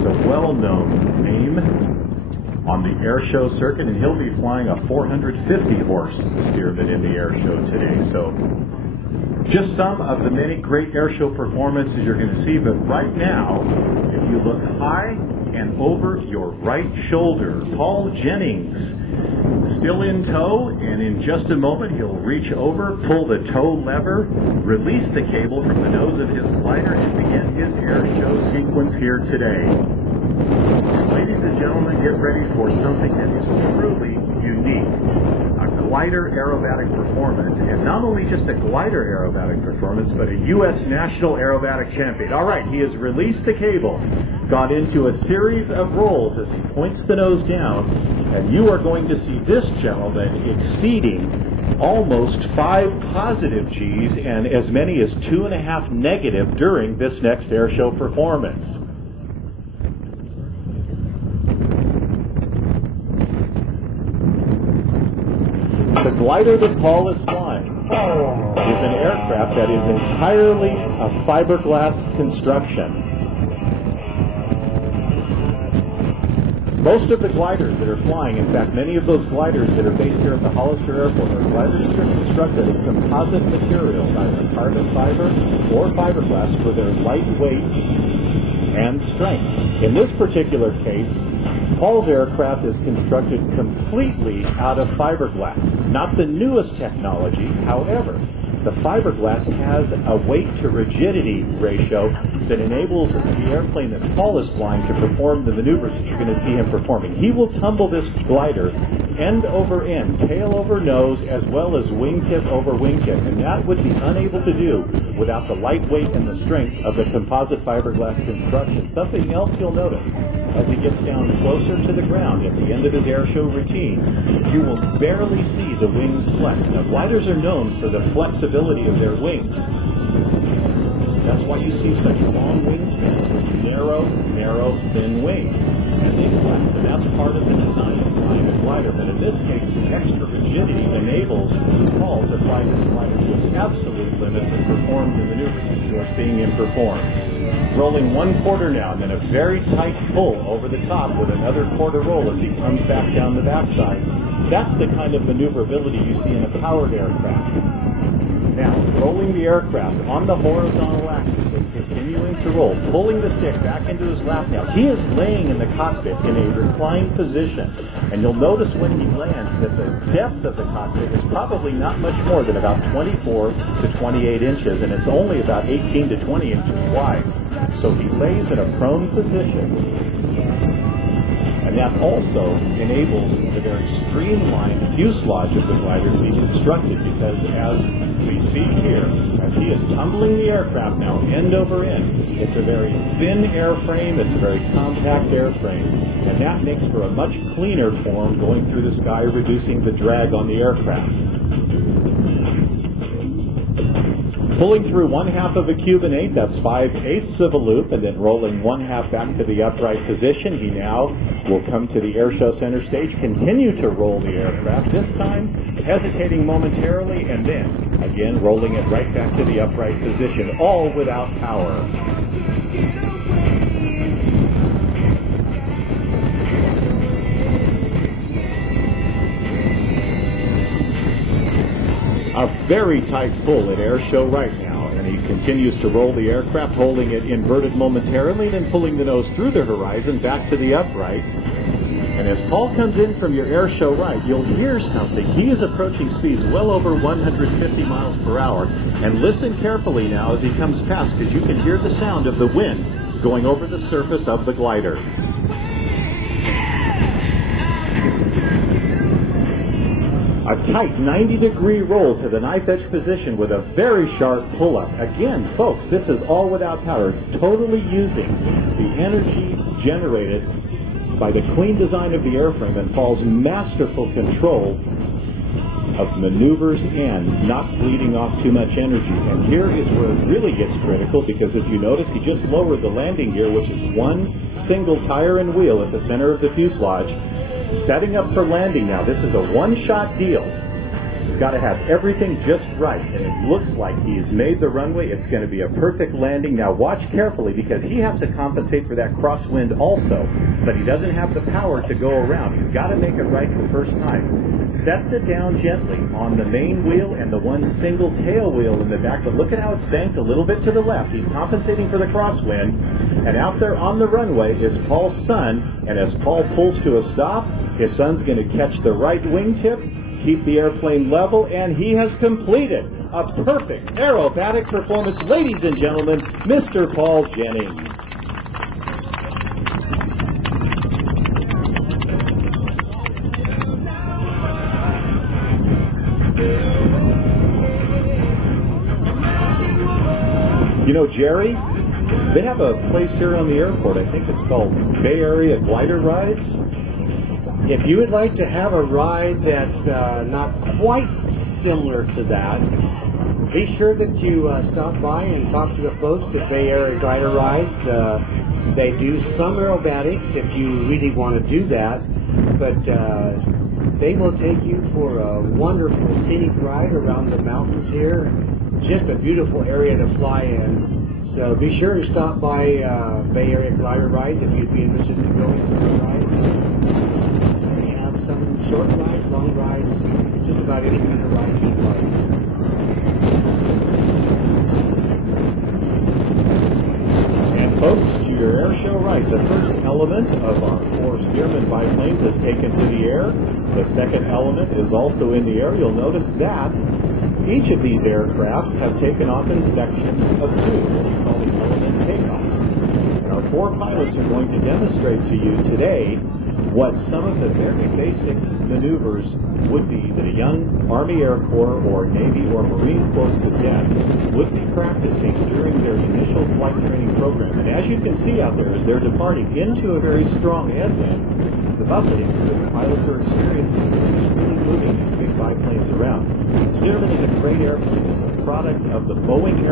He's a well-known name on the air show circuit, and he'll be flying a 450-horse Spearmint in the air show today. So just some of the many great air show performances you're going to see, but right now, if you look high and over your right shoulder, Paul Jennings, still in tow, and in just a moment he'll reach over, pull the tow lever, release the cable from the nose of his glider, and begin his air show sequence here today. Ladies and gentlemen, get ready for something that is truly unique. A glider aerobatic performance, and not only just a glider aerobatic performance, but a U.S. national aerobatic champion. All right, he has released the cable, got into a series of rolls as he points the nose down, and you are going to see this gentleman exceeding almost 5 positive Gs and as many as 2.5 negative during this next air show performance. The glider that Paul is flying is an aircraft that is entirely a fiberglass construction. Most of the gliders that are flying, in fact, many of those gliders that are based here at the Hollister Airport are gliders that are constructed of composite materials, either carbon fiber or fiberglass, for their lightweight and strength. In this particular case, Paul's aircraft is constructed completely out of fiberglass. Not the newest technology, however, the fiberglass has a weight to rigidity ratio that enables the airplane that Paul is flying to perform the maneuvers that you're going to see him performing. He will tumble this glider end over end, tail over nose, as well as wingtip over wingtip, and that would be unable to do without the lightweight and the strength of the composite fiberglass construction. Something else you'll notice as he gets down closer to the ground at the end of his air show routine, you will barely see the wings flex. Now, gliders are known for the flexibility of their wings. That's why you see such long wingspans, narrow, thin wings. And they flex, and that's part of the design of flying a glider. But in this case, the extra rigidity enables Paul to fly this glider to its absolute limits and perform the maneuvers that you are seeing him perform. Rolling 1/4 now, and then a very tight pull over the top with another 1/4 roll as he comes back down the backside. That's the kind of maneuverability you see in a powered aircraft. Now, rolling the aircraft on the horizontal axis and continuing to roll, pulling the stick back into his lap now. He is laying in the cockpit in a reclined position, and you'll notice when he lands that the depth of the cockpit is probably not much more than about 24 to 28 inches, and it's only about 18 to 20 inches wide. So he lays in a prone position. And that also enables the very streamlined fuselage of the glider to be constructed, because as we see here, as he is tumbling the aircraft now end over end, it's a very thin airframe, it's a very compact airframe, and that makes for a much cleaner form going through the sky, reducing the drag on the aircraft. Pulling through 1/2 of a Cuban 8, that's 5/8 of a loop, and then rolling 1/2 back to the upright position. He now will come to the air show center stage, continue to roll the aircraft, this time hesitating momentarily, and then again rolling it right back to the upright position, all without power. A very tight pull at air show right now, and he continues to roll the aircraft, holding it inverted momentarily, then pulling the nose through the horizon back to the upright. And as Paul comes in from your air show right, you'll hear something. He is approaching speeds well over 150 miles per hour. And listen carefully now as he comes past, because you can hear the sound of the wind going over the surface of the glider. A tight 90-degree roll to the knife edge position with a very sharp pull-up. Again, folks, this is all without power, totally using the energy generated by the clean design of the airframe and Paul's masterful control of maneuvers and not bleeding off too much energy. And here is where it really gets critical, because if you notice, he just lowered the landing gear, which is one single tire and wheel at the center of the fuselage, setting up for landing now. This is a one-shot deal. He's got to have everything just right, and it looks like he's made the runway. It's going to be a perfect landing. Now watch carefully, because he has to compensate for that crosswind also, but he doesn't have the power to go around. He's got to make it right the first time. Sets it down gently on the main wheel and the one single tail wheel in the back, but look at how it's banked a little bit to the left. He's compensating for the crosswind, and out there on the runway is Paul's son, and as Paul pulls to a stop, his son's going to catch the right wingtip, keep the airplane level, and he has completed a perfect aerobatic performance. Ladies and gentlemen, Mr. Paul Jennings. You know, Jerry, they have a place here on the airport. I think it's called Bay Area Glider Rides. If you would like to have a ride that's not quite similar to that, be sure that you stop by and talk to the folks at Bay Area Glider Rides. They do some aerobatics if you really want to do that, but they will take you for a wonderful scenic ride around the mountains here. Just a beautiful area to fly in. So be sure to stop by Bay Area Glider Rides if you'd be interested in going for a ride. They have some short rides, long rides, just about any kind of ride you'd like. And folks, to your air show right, the first element of our 4 Spearman biplanes is taken to the air. The second element is also in the air. You'll notice that each of these aircraft have taken off in sections of 2, what we call the element takeoffs. And our 4 pilots are going to demonstrate to you today what some of the very basic maneuvers would be that a young Army Air Corps or Navy or Marine Corps cadet would be practicing during their initial flight training program. And as you can see out there, as they're departing into a very strong headwind, the buffeting that the pilots are experiencing is really moving these big biplanes around. Spearman is a great airplane. It's a product of the Boeing Air